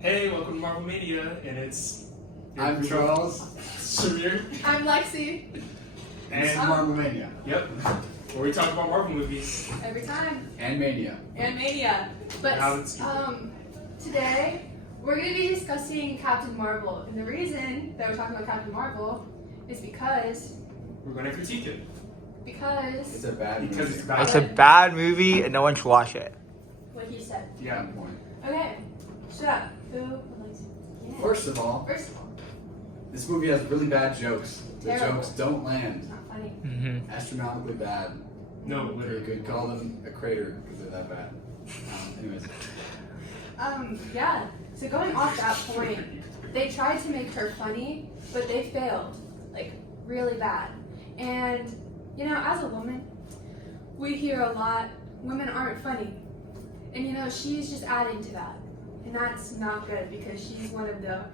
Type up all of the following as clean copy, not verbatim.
Hey, welcome to Marvel Mania, and I'm Charles. Shamir. I'm Lexi. And This is Marvel Mania. Yep, where we talk about Marvel movies. Every time. And Mania. And Mania. But Now it's- today we're going to be discussing Captain Marvel. And the reason that we're talking about Captain Marvel is because We're going to critique it. It's a bad Because movie. it's bad. It's a bad movie and no one should watch it. what he said. Yeah. Good point. Okay. Shut up. Who would like to? Yeah. First of all, this movie has really bad jokes. The Terrible. jokes don't It's land. not funny. Mm-hmm. Astronomically bad. No, You literally. could call them a crater because they're that bad. Anyways. Yeah. So going off that point, they tried to make her funny, but they failed. Like, really bad. And, you know, as a woman, we hear a lot, women aren't funny. And, you know, she's just adding to that. And that's not good because she's one of the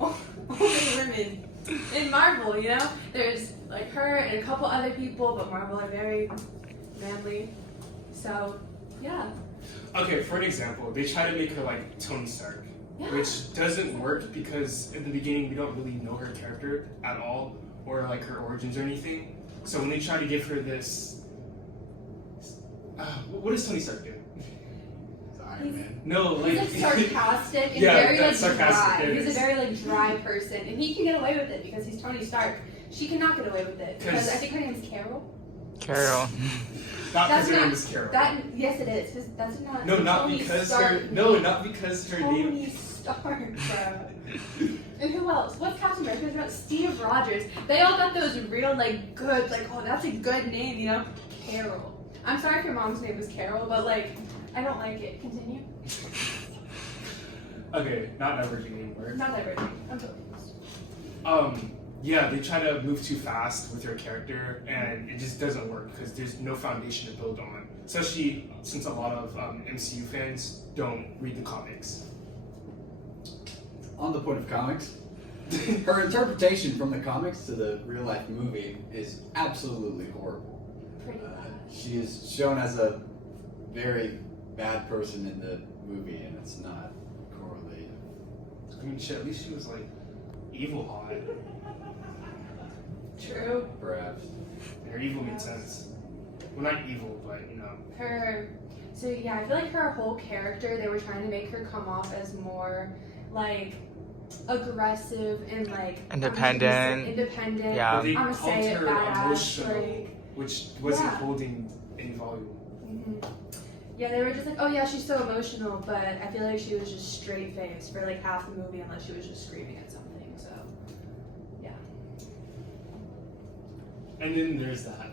only women in Marvel, you know? There's, like, her and a couple other people, but Marvel are very manly. So, yeah. Okay, for an example, they try to make her like Tony Stark, Yeah. which doesn't work because in the beginning we don't really know her character at all, or like her origins or anything. So when they try to give her this, what does Tony Stark do? It's Iron Man. No, like He's like sarcastic and Yeah, very like that's sarcastic, dry. it He's a is. very like dry person, and he can get away with it because he's Tony Stark. She cannot get away with it because I think her name's Carol. Carol. not That's because her name not- is Carol. That yes, it is. That's not. No, not Tony because Stark her. No, not because her name. Tony Stark, bro. And who else? What's Captain America's about? Steve Rogers. They all got those real like good like oh that's a good name, you know? Carol. I'm sorry if your mom's name was Carol, but like I don't like it. Continue. Okay, not diverging anymore. Not diverging. I'm totally confused. Yeah, they try to move too fast with her character, and it just doesn't work because there's no foundation to build on. Especially since a lot of MCU fans don't read the comics. On the point of comics, her interpretation from the comics to the real life movie is absolutely horrible. Pretty bad. She is shown as a very bad person in the movie, and it's not correlated. I mean, shit, at least she was like evil hot. True. Perhaps. Her evil made sense. Well, not evil, but you know. Her. So yeah, I feel like her whole character, they were trying to make her come off as more like aggressive and like Independent. Independent. Yeah. But they I'ma called say it, her badass, emotional, like- which wasn't Yeah. holding any volume. Yeah, they were just like, oh yeah, she's so emotional, but I feel like she was just straight faced for like half the movie unless she was just screaming at something. So yeah. And then there's that.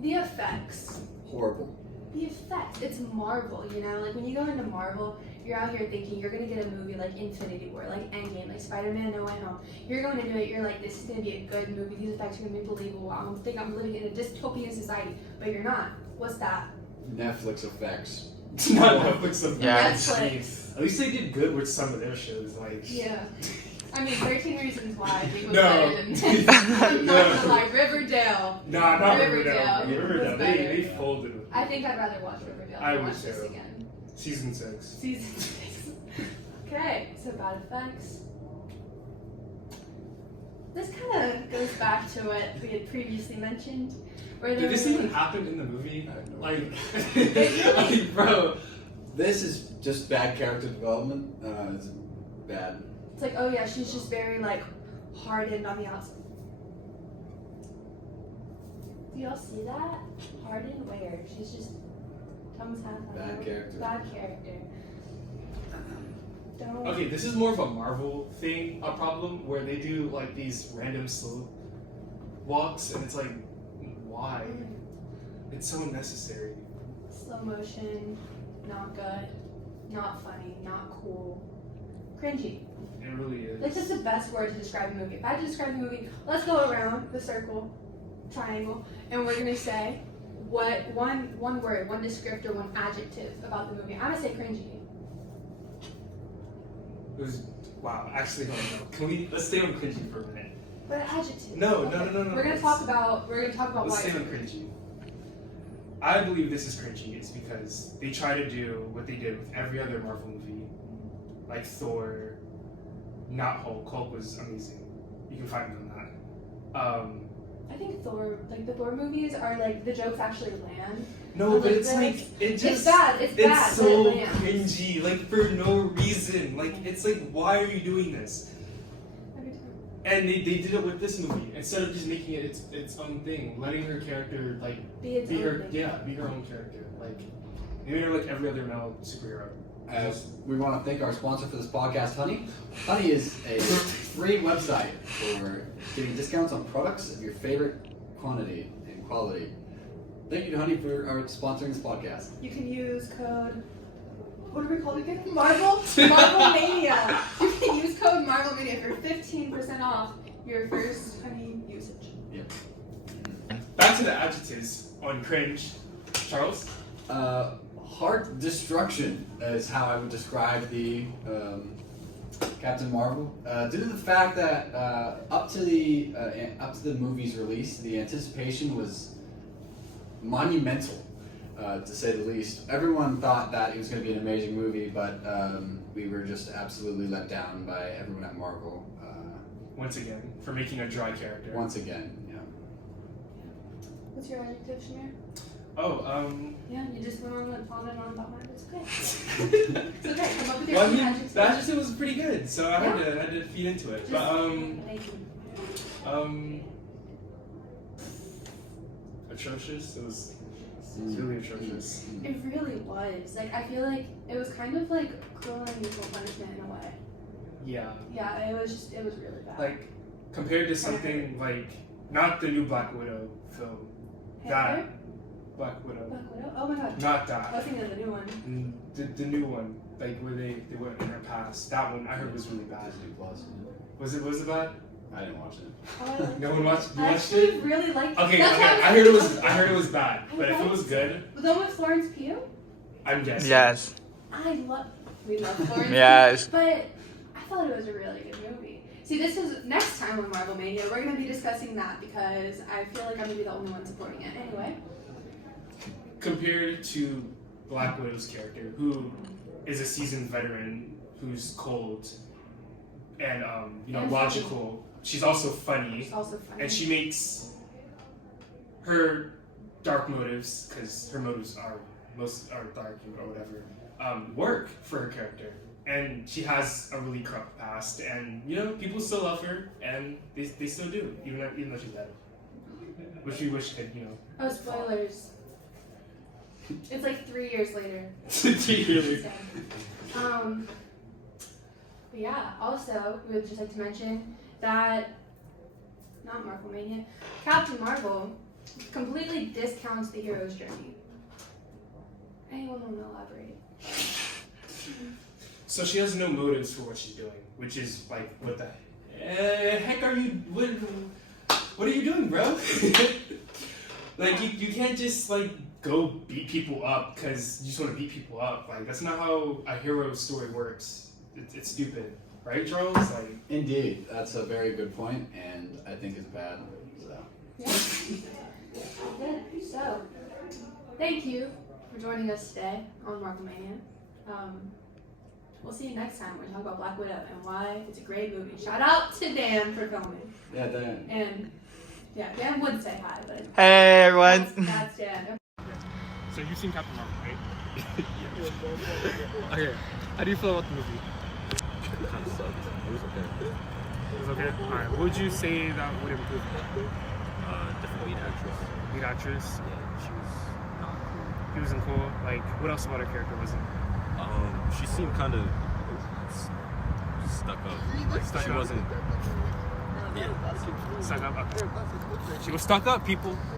The effects. Horrible. The effects. It's Marvel, you know? Like when you go into Marvel, you're out here thinking you're gonna get a movie like Infinity War, like Endgame, like Spider-Man No Way Home. You're going into it, you're like, this is gonna be a good movie, these effects are gonna be believable, I don't think I'm living in a dystopian society. But you're not. What's that? Netflix effects. It's not Netflix of Yeah. Netflix. At least they did good with some of their shows, like. Yeah. I mean 13 Reasons Why I think was No. better than this. I'm not No. gonna lie, Riverdale. Nah, not Riverdale. Riverdale. Riverdale. was They better. folded. I think I'd rather watch Riverdale I than would watch this too. again. Season 6. Season 6. Okay, so bad effects. This kind of goes back to what we had previously mentioned. Where Did this were even happen in the movie? I have no Like, idea. like, bro. This is just bad character development. It's bad. It's like, oh yeah, she's just very like hardened on the outside. Do y'all see that? Hardened where? She's just tongue's half out. Bad character. Bad character. Don't. Okay, this is more of a Marvel thing, a problem, where they do like these random slow walks, and it's like, why? It's so unnecessary. Slow motion, not good, not funny, not cool, cringy. It really is. That's just the best word to describe a movie. If I had to describe a movie, let's go around the circle, triangle, and we're gonna say what one word, one descriptor, one adjective about the movie. I'm gonna say cringy. It was, wow, actually, no. Let's stay on cringy for a minute. What adjective? No. We're gonna talk about Let's why. stay on cringy. I believe this is cringy is because they try to do what they did with every other Marvel movie. like Thor, not Hulk. Hulk was amazing. You can find me on that. I think Thor, like the Thor movies, are like the jokes actually land. No, but like it's the- like it just It's bad. It's bad. it's but so it lands. cringy, like for no reason. Like it's like, why are you doing this? Every time. And they did it with this movie instead of just making it its own thing, letting her character like Be its be own her thing. be her own character. Like they made her like every other male superhero. We want to thank our sponsor for this podcast, Honey. Honey is a free website for getting discounts on products of your favorite quantity and quality. Thank you to Honey for sponsoring this podcast. You can use code. What do we call it again? Marvel Mania. You can use code Marvel Mania for 15% off your first Honey usage. Yep. Back to the adjectives on cringe, Charles. Heart destruction is how I would describe the Captain Marvel. Due to the fact that up to the movie's release, the anticipation was monumental, to say the least. Everyone thought that it was going to be an amazing movie, but we were just absolutely let down by everyone at Marvel. Once again, for making a dry character. Once again, yeah. What's your adjective, Shamir? Oh, Yeah, you just went on and on about mine. It's okay. It's okay. Come up with your well, I own mean, adjectives. the adjective was pretty good, so I had to feed into it. But atrocious. It was really atrocious. It really was. Like, I feel like it was kind of like cruel and unusual punishment in a way. Yeah. Yeah, it was really bad. Like compared to something like not the new Black Widow film. Hitler? Black Widow. Black Widow? Oh my god. Not I that. was thinking of the new one. The new one, like where they went in her past. That one I heard was really bad. Was it bad? I didn't watch it. Oh, I liked No it. one watched. You I watched actually it? really liked it. Okay, That's okay. why I heard it was bad. But if it was liked good, The one with Florence Pugh? I'm guessing. Yes. We love Florence Pugh. Yes. But I thought it was a really good movie. See, this is next time on Marvel Mania, we're going to be discussing that because I feel like I'm going to be the only one supporting it. Anyway. Compared to Black Widow's character, who is a seasoned veteran, who's cold and And logical. She's also funny, It's also funny. and she makes her dark motives, because her motives are dark or whatever, work for her character. And she has a really corrupt past, and people still love her, and they still do, even though she's dead. Which we wish could, Oh, spoilers. It's like 3 years later. 3 years later. But yeah, also, we would just like to mention that, not Marvel Mania, Captain Marvel completely discounts the hero's journey. Anyone want to elaborate? So she has no motives for what she's doing, which is like, what the heck are you? What are you doing, bro? Like you can't just like go beat people up because you just want to beat people up. Like that's not how a hero story works. It's stupid, right, Charles? Like Indeed, that's a very good point, and I think it's bad. So. Yeah. Good. So, thank you for joining us today on Marvel Mania. We'll see you next time when we talk about Black Widow and why it's a great movie. Shout out to Dan for filming. Yeah, Dan. And yeah, Dan would say hi, but Hey everyone. that's Dan. So you've seen Captain Marvel, right? Okay, how do you feel about the movie? It kind of sucked. It was okay. It was okay. All right. What would you say that would improve? Different lead actress. Lead actress. Yeah, she was not cool. He wasn't cool. Like what else about her character wasn't? She seemed kind of stuck up. Like Stuck she up. wasn't. Yeah. Stuck up. Okay. She was stuck up, people.